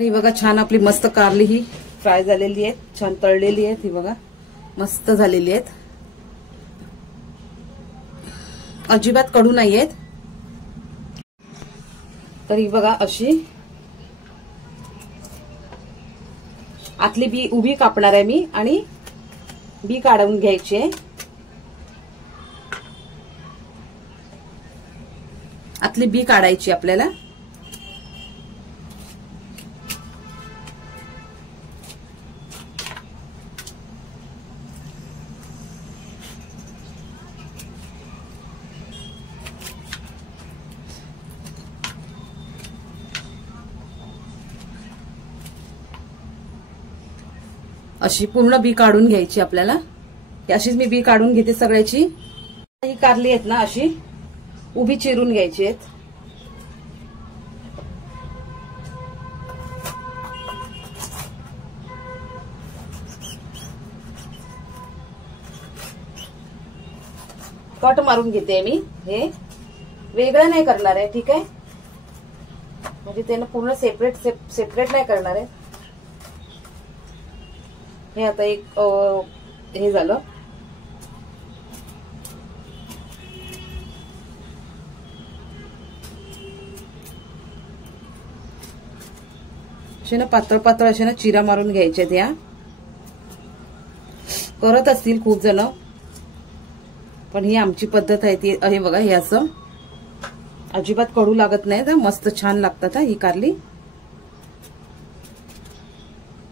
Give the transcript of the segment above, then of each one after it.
ही बघा छान आपली मस्त कारली ही फ्राय झालेली आहे, छान तळलेली आहे। ही बघा मस्त झालेली आहेत, अजिबात कडू नाही आहेत। तर ही बघा अशी आतली बी उभी कापणार आहे मी आणि बी काढून घ्यायची आहे। आतली बी काढायची आपल्याला। अशी पूर्ण बी काढून घ्यायची आपल्याला। अशीच मी बी काढून घेते सगळ्याची। ही कारली आहेत ना अशी उभी चिरून घ्यायची आहेत। कट मारून घेते मी, हे वेगळं नाही करणार आहे, ठीक आहे। म्हणजे त्यानं पूर्ण सेपरेट नाही करणार आहे। हे आता एक हे झालं। असे ना पातळ पातळ असे ना चिरा मारून घ्यायचे। त्या करत असतील खूप जण, पण ही आमची पद्धत आहे ती। हे बघा हे असं अजिबात कडू लागत नाही, तर मस्त छान लागतात ही कारली।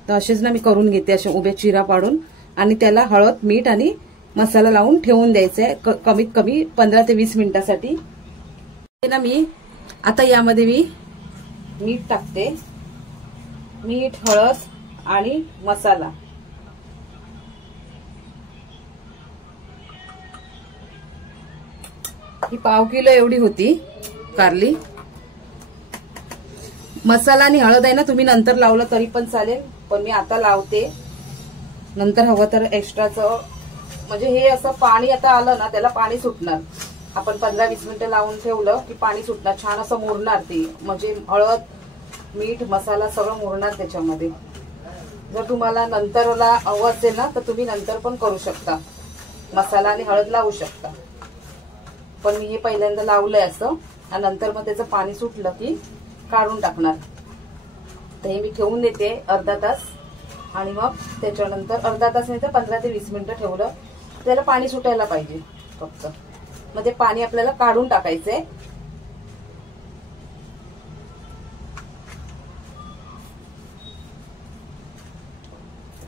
तर असेच ना मी करून घेते, अशा उभ्या चिरा पाडून आणि त्याला हळद मीठ आणि मसाला लावून ठेवून द्यायचंय कमीत कमी 15 ते 20 मिनिटासाठी ना। मी आता यामध्ये मी मीठ टाकते, मीठ हळद आणि मसाला। ही पाव किलो एवढी होती कारली। मसाला आणि हळद आहे ना तुम्ही नंतर लावलं तरी पण चालेल, पण मी आता लावते। नंतर हवं तर एक्स्ट्राचं, म्हणजे हे असं पाणी आता आलं ना त्याला पाणी सुटणार। आपण 15-20 मिनिटं लावून ठेवलं की पाणी सुटणार, छान असं मुरणार ती। म्हणजे हळद मीठ मसाला सगळं मुरणार त्याच्यामध्ये। जर तुम्हाला नंतरला हवं असेल ना तर तुम्ही नंतर पण करू शकता, मसाला आणि हळद लावू शकता। पण मी हे पहिल्यांदा लावलंय असं, आणि नंतर मग त्याचं पाणी सुटलं की काढून टाकणार। तर हे मी ठेवून देते अर्धा तास, आणि मग त्याच्यानंतर अर्धा तास नाही तर 15 ते 20 मिनिटं ठेवलं, त्याला पाणी सुटायला पाहिजे फक्त। मग ते पाणी आपल्याला काढून टाकायचंय।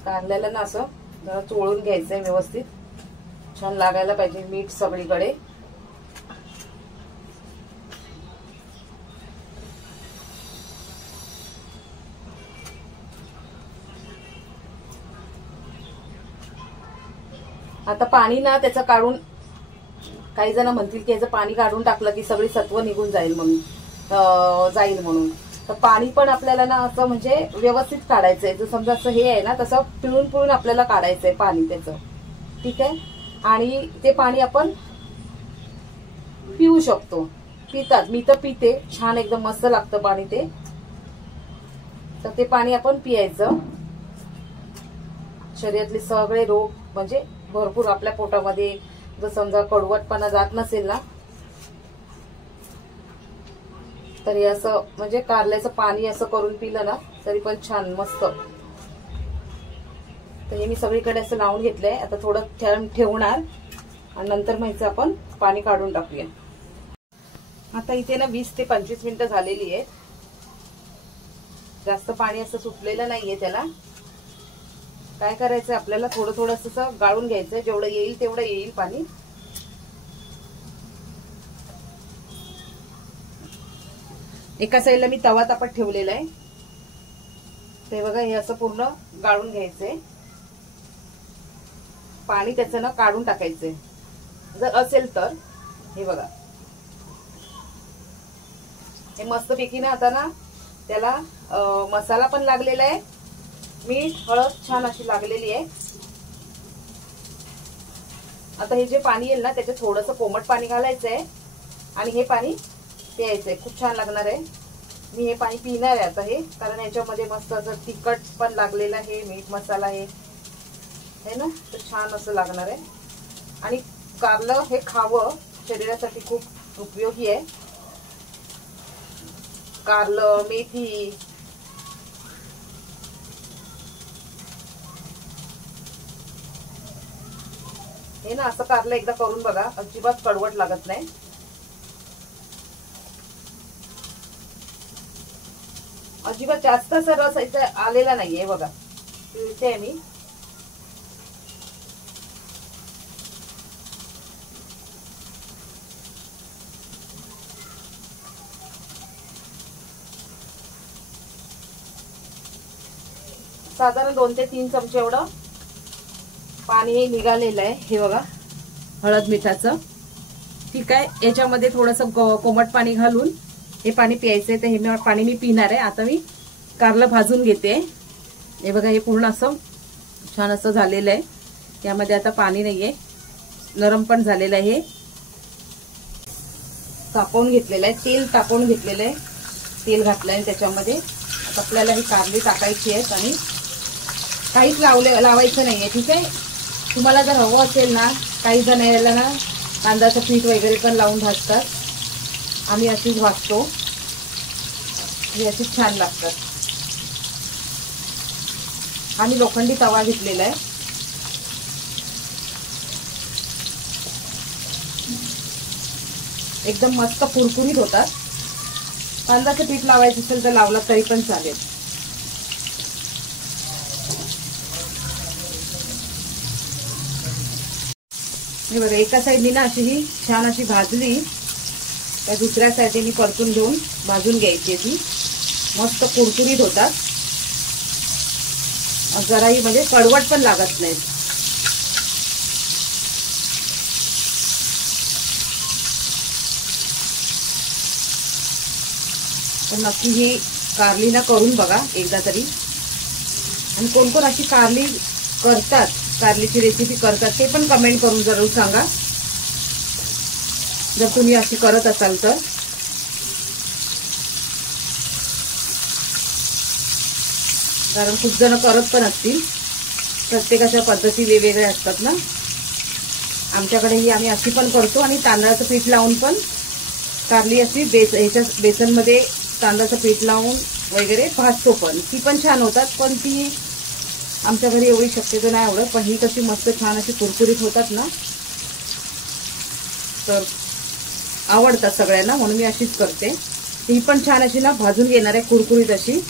कारल्याला ना असं जरा चोळून घ्यायचंय व्यवस्थित, छान लागायला पाहिजे मीठ सगळीकडे। आता पाणी ना त्याचं काढून, काही जण म्हणतील की याचं पाणी काढून टाकलं की सगळी सत्व निघून जाईल म्हणून। तर पाणी पण आपल्याला ना असं म्हणजे व्यवस्थित काढायचंय। जर समजा असं हे आहे ना तसं पिळून पिळून आपल्याला काढायचंय पाणी त्याचं, ठीक आहे। आणि ते पाणी आपण पिऊ शकतो, पितात, मी तर पिते, छान एकदम मस्त लागतं पाणी ते। तर ते पाणी आपण पियायचं। शरीरातले सगळे रोग म्हणजे भरपूर आपल्या पोटामध्ये, जर समजा कडवटपणा जात नसेल ना तर हे असं म्हणजे कारल्याचं पाणी असं करून पिलं ना तरी पण छान मस्त। तर हे मी सगळीकडे असं लावून घेतलंय। आता थोडं ठेवणार आणि नंतर माहिती आपण पाणी काढून टाकूया। आता इथे ना 20 ते 25 मिनिटं झालेली आहेत, जास्त पाणी असं सुटलेलं नाहीये त्याला। काय करायचं आपल्याला थोडं थोडं असं गाळून घ्यायचं, जेवढं येईल तेवढं येईल पाणी। एका साईडला मी तवा तापत ठेवलेला आहे, ते बघा हे असं पूर्ण गाळून घ्यायचंय। पाणी त्याचं ना काढून टाकायचंय जर असेल तर। हे बघा हे मस्तपैकी ना आता ना त्याला मसाला पण लागलेला आहे, मीठ हळद छान अशी लागलेली आहे। आता हे जे पाणी येईल ना त्याच्यात थोडंसं कोमट पाणी घालायचंय आणि हे पाणी प्यायचंय, खूप छान लागणार आहे। मी हे पाणी पिणार आहे आता हे, कारण याच्यामध्ये मस्त असं तिखट पण लागलेलं आहे, मीठ मसाला आहे ना, तर छान असं लागणार आहे. आणि कारलं हे खावं, शरीरासाठी खूप उपयोगी आहे. कारलं, मेथी, हे ना असं कारलं एकदा करून बघा, अजिबात कडवट लागत नाही. अजिबात जास्त असा रस इथे आलेला नाहीये बघा, पिळते मी. साधारण 2 ते 3 चमचे एवढं पाणी निघालेलं आहे. हे बघा, हळद मिठाचं. ठीक आहे, याच्यामध्ये थोडंसं कोमट पाणी घालून हे पाणी प्यायचंय. तर हे पाणी मी पिणार आहे. आता मी कारलं भाजून घेते. हे बघा, हे पूर्ण असं छान असं झालेलं आहे. यामध्ये आता पाणी नाहीये, नरम पण झालेलं आहे. तापवून घेतलेलं आहे, तेल तापवून घेतलेलं आहे, तेल घातलंय त्याच्यामध्ये. आता आपल्याला ही कारली टाकायची आहेत आणि काहीच लावायचं नाहीये. ठीक आहे, तुम्हाला जर हवं असेल ना, काही जण याला ना तांदळाचं पीठ वगैरे पण लावून भाजतात. आम्ही अशीच भाजतो, ही अशीच छान लागतात. आम्ही लोखंडी तवा घेतलेला आहे. एकदम मस्त कुरकुरीत होतात. तांदळाचं पीठ लावायचं असेल तर लावला तरी पण चालेल. हे बघा, एका साईडनी ना अशी ही छान अशी भाजली, तर दुसऱ्या साईडनी परतून घेऊन भाजून घ्यायची. ती मस्त कुरकुरीत होतात, जराही म्हणजे कडवट पण लागत नाहीत. तर नक्की ही कारली ना करून बघा एकदा तरी. आणि कोण कोण अशी कारली करतात, कारलीची रेसिपी करतात, ते पण कमेंट करून जरूर सांगा, जर तुम्ही अशी करत असाल तर. कारण खूप जण करत पण असतील, प्रत्येकाच्या पद्धती वेगवेगळ्या असतात ना. आमच्याकडे ही आम्ही अशी पण करतो आणि तांदळाचं पीठ लावून पण कारली अशी ह्याच्या बेसनमध्ये तांदळाचं पीठ लावून वगैरे भाजतो पण, ती पण छान होतात. पण ती आमच्या घरी एवढी शक्यतो नाही आवडत. पण ही कशी मस्त छान अशी कुरकुरीत होतात ना, तर आवडतात सगळ्यांना, म्हणून मी अशीच करते. ही पण छान अशी ना भाजून घेणार आहे, कुरकुरीत अशी.